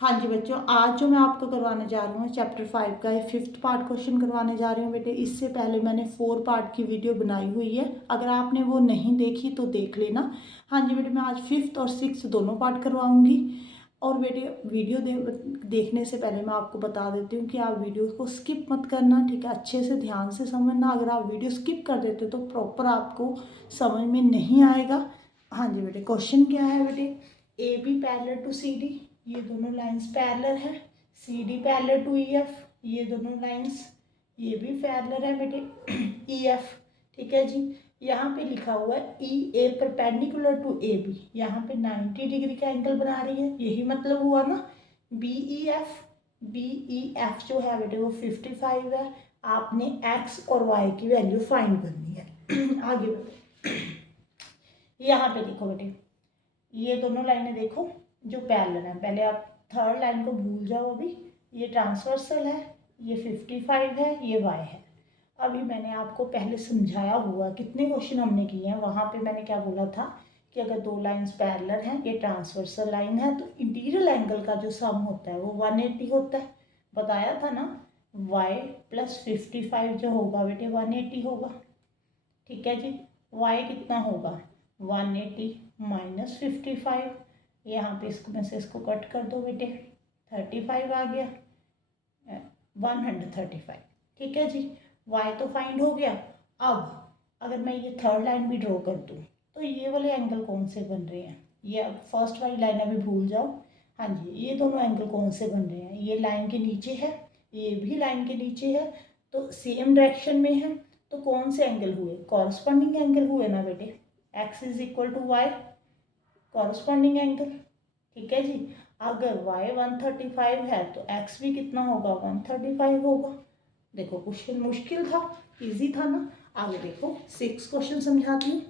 हाँ जी बच्चों, आज जो मैं आपको करवाने जा रही हूँ चैप्टर 5 का 5th पार्ट क्वेश्चन करवाने जा रही हूँ बेटे। इससे पहले मैंने 4 पार्ट की वीडियो बनाई हुई है, अगर आपने वो नहीं देखी तो देख लेना। हाँ जी बेटे, मैं आज 5th और 6th दोनों पार्ट करवाऊँगी। और बेटे वीडियो देखने से पहले मैं आपको बता देती हूँ कि आप वीडियो को स्किप मत करना, ठीक है। अच्छे से ध्यान से समझना, अगर आप वीडियो स्किप कर देते तो प्रॉपर आपको समझ में नहीं आएगा। हाँ जी बेटे, क्वेश्चन क्या है बेटे, A B parallel to C D, ये दोनों लाइंस पैरेलल है। C D parallel to E F, ये दोनों लाइंस ये भी पैरेलल है बेटे। ई एफ, ठीक है जी। यहाँ पे लिखा हुआ है ई ए परपेंडिकुलर टू ए बी, यहाँ पे 90 डिग्री का एंगल बना रही है, यही मतलब हुआ ना। बी ई एफ जो है बेटे वो 55 है। आपने एक्स और वाई की वैल्यू फाइंड करनी है। आगे बढ़ते, यहाँ पे देखो बेटे, ये दोनों लाइनें देखो जो पैरेलल है। पहले आप थर्ड लाइन को भूल जाओ, अभी ये ट्रांसवर्सल है, ये 55 है, ये वाई है। अभी मैंने आपको पहले समझाया हुआ, कितने क्वेश्चन हमने किए हैं, वहाँ पे मैंने क्या बोला था कि अगर दो लाइंस पैरेलल हैं, ये ट्रांसवर्सल लाइन है, तो इंटीरियर एंगल का जो सम होता है वो 180 होता है। बताया था ना, y प्लस 55 जो होगा बेटे 180 होगा, ठीक है जी। y कितना होगा 180 माइनस 55, यहाँ पे इसको में से इसको कट कर दो बेटे, 35 आ गया, 135, ठीक है जी। y तो फाइंड हो गया। अब अगर मैं ये थर्ड लाइन भी ड्रॉ कर दूँ तो ये वाले एंगल कौन से बन रहे हैं, ये अब फर्स्ट वाली लाइन अभी भूल जाओ। हाँ जी, ये दोनों एंगल कौन से बन रहे हैं, ये लाइन के नीचे है, ये भी लाइन के नीचे है, तो सेम डायरेक्शन में है, तो कौन से एंगल हुए, कॉरस्पॉन्डिंग एंगल हुए ना बेटे। x is equal to Y, corresponding angle, ठीक है जी। अगर y 135 है तो x भी कितना होगा 135 होगा। देखो क्वेश्चन मुश्किल था, इजी था ना। आगे देखो 6 क्वेश्चन समझाती हूँ।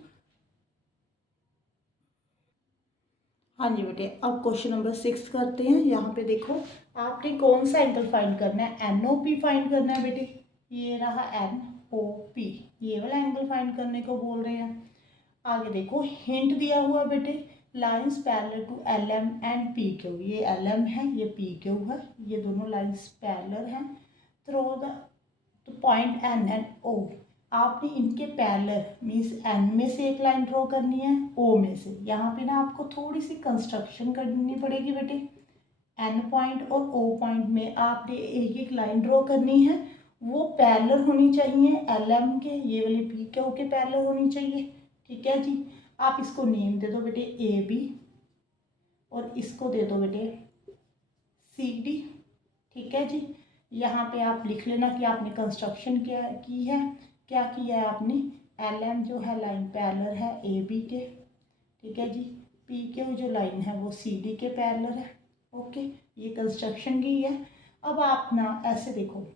हाँ जी बेटे, अब क्वेश्चन नंबर 6 करते हैं। यहाँ पे देखो, आपने कौन सा एंगल फाइंड करना है, NOP फाइंड करना है बेटे। ये रहा NOP, ये वाला एंगल फाइंड करने को बोल रहे हैं। आगे देखो हिंट दिया हुआ बेटे, lines parallel to LM and PQ, ये LM है, ये PQ है, ये दोनों लाइंस पैरेलल हैं। Through the point N and O, आपने इनके पैरेलल मीन्स N में से एक लाइन ड्रॉ करनी है, O में से। यहाँ पे ना आपको थोड़ी सी कंस्ट्रक्शन करनी पड़ेगी बेटे। N पॉइंट और O पॉइंट में आपने एक एक लाइन ड्रॉ करनी है, वो पैरेलल होनी चाहिए LM के, ये वाली PQ के पैरेलल होनी चाहिए, ठीक है जी। आप इसको नेम दे दो बेटे AB, और इसको दे दो बेटे CD, ठीक है जी। यहाँ पे आप लिख लेना कि आपने कंस्ट्रक्शन क्या की है, क्या किया है आपने। LM जो है लाइन पैरेलल है AB के, ठीक है जी। PQ जो लाइन है वो CD के पैरेलल है, ओके। ये कंस्ट्रक्शन की है। अब आप ना ऐसे देखो,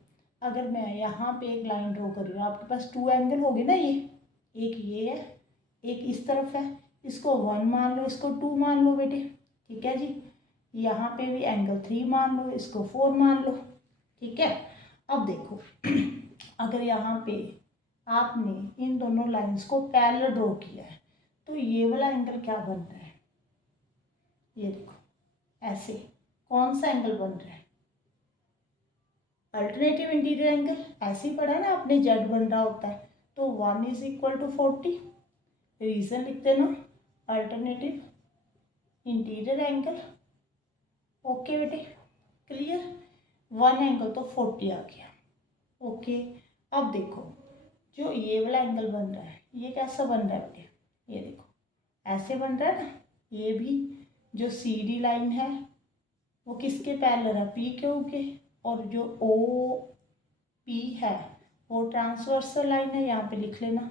अगर मैं यहाँ पे एक लाइन ड्रॉ कर रही हूँ, आपके पास 2 एंगल हो गए ना, ये है, एक इस तरफ है, इसको 1 मान लो, इसको 2 मान लो बेटे, ठीक है जी। यहाँ पे भी एंगल 3 मान लो, इसको 4 मान लो, ठीक है। अब देखो, अगर यहाँ पे आपने इन दोनों लाइंस को पैरेलल ड्रॉ किया है, तो ये वाला एंगल क्या बन रहा है, ये देखो ऐसे, कौन सा एंगल बन रहा है, अल्टरनेटिव इंटीरियर एंगल। ऐसे ही पढ़ा है ना आपने, जेड बन रहा होता है, तो 1 इज इक्वल टू 40, रीजन लिख देना अल्टरनेटिव इंटीरियर एंगल, ओके बेटे, क्लियर। 1 एंगल तो 40 आ गया, ओके। अब देखो, जो ये वाला एंगल बन रहा है, ये कैसा बन रहा है बेटे, ये देखो ऐसे बन रहा है ना। ये भी जो CD लाइन है वो किसके पैरेलल है, PQ के, और जो OP है वो ट्रांसवर्सल लाइन है, यहाँ पे लिख लेना,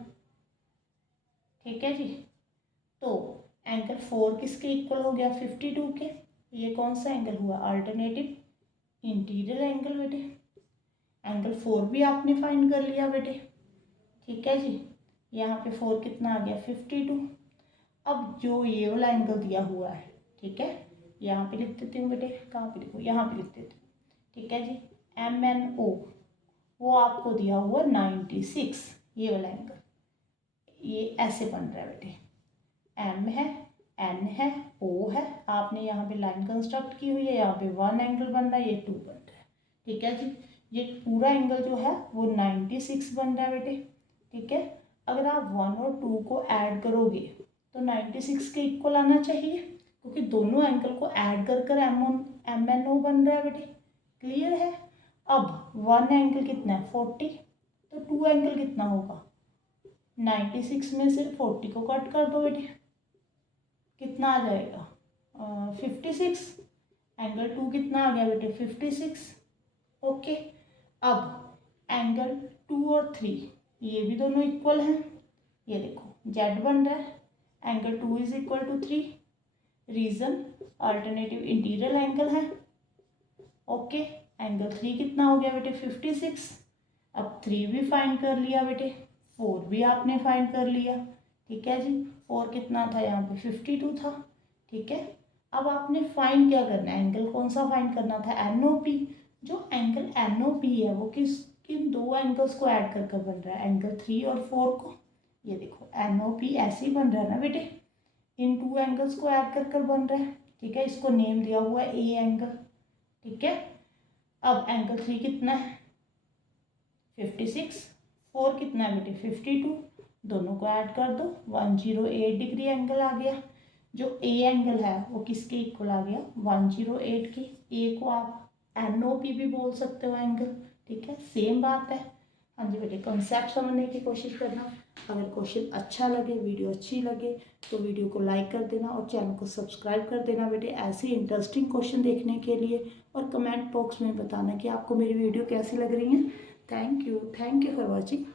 ठीक है जी। तो एंगल 4 किसके इक्वल हो गया 52 के, ये कौन सा एंगल हुआ, अल्टरनेटिव इंटीरियर एंगल बेटे। एंगल 4 भी आपने फाइंड कर लिया बेटे, ठीक है जी। यहाँ पे 4 कितना आ गया 52। अब जो ये वाला एंगल दिया हुआ है, ठीक है, यहाँ पे लिख देती हूँ बेटे, कहाँ पे लिखूँ, यहाँ पे लिख देती हूँ, ठीक है जी। MNO वो आपको दिया हुआ 96, ये वाला एंगल, ये ऐसे बन रहा है बेटे, M है, N है, ओ है, आपने यहाँ पे लाइन कंस्ट्रक्ट की हुई है, यहाँ पे 1 एंगल बन रहा है, ये 2 बन रहा है। ठीक है जी, ये पूरा एंगल जो है वो 96 बन रहा है बेटे। ठीक है, अगर आप 1 और 2 को ऐड करोगे तो 96 के इक्वल आना चाहिए, क्योंकि दोनों एंगल को ऐड कर कर MNO बन रहा है बेटे। क्लियर है। अब 1 एंगल कितना है 40, तो 2 एंगल कितना होगा 96 में से 40 को कट कर दो बेटे, कितना आ जाएगा 56। एंगल 2 कितना आ गया बेटे 56। ओके, अब एंगल 2 और 3 ये भी दोनों इक्वल हैं, ये देखो जेड बन रहा है, angle 2 is equal to 3। Reason alternative interior angle है। ओके, एंगल 3 कितना हो गया बेटे 56। अब 3 भी फाइंड कर लिया बेटे, 4 भी आपने फाइंड कर लिया। ठीक है जी, 4 कितना था यहाँ पे 52 था। ठीक है, अब आपने फाइंड क्या करना है, एंगल कौन सा फाइंड करना था NOP। जो एंगल NOP है वो किन दो एंगल्स को ऐड कर बन रहा है, एंगल 3 और 4 को। ये देखो NOP ऐसे ही बन रहा है ना बेटे, इन 2 एंगल्स को ऐड कर बन रहा है। ठीक है, इसको नेम दिया हुआ है A एंगल। ठीक है, अब एंगल 3 कितना है 56, 4 कितना है बेटे 52, दोनों को ऐड कर दो 108 डिग्री एंगल आ गया। जो A एंगल है वो किसके इक्वल आ गया 108 के। A को आप NOP भी बोल सकते हो एंगल। ठीक है, सेम बात है। हाँ जी बेटे, कॉन्सेप्ट समझने की कोशिश करना। अगर क्वेश्चन अच्छा लगे, वीडियो अच्छी लगे तो वीडियो को लाइक कर देना और चैनल को सब्सक्राइब कर देना बेटे, ऐसे इंटरेस्टिंग क्वेश्चन देखने के लिए। और कमेंट बॉक्स में बताना कि आपको मेरी वीडियो कैसी लग रही है। Thank you for watching.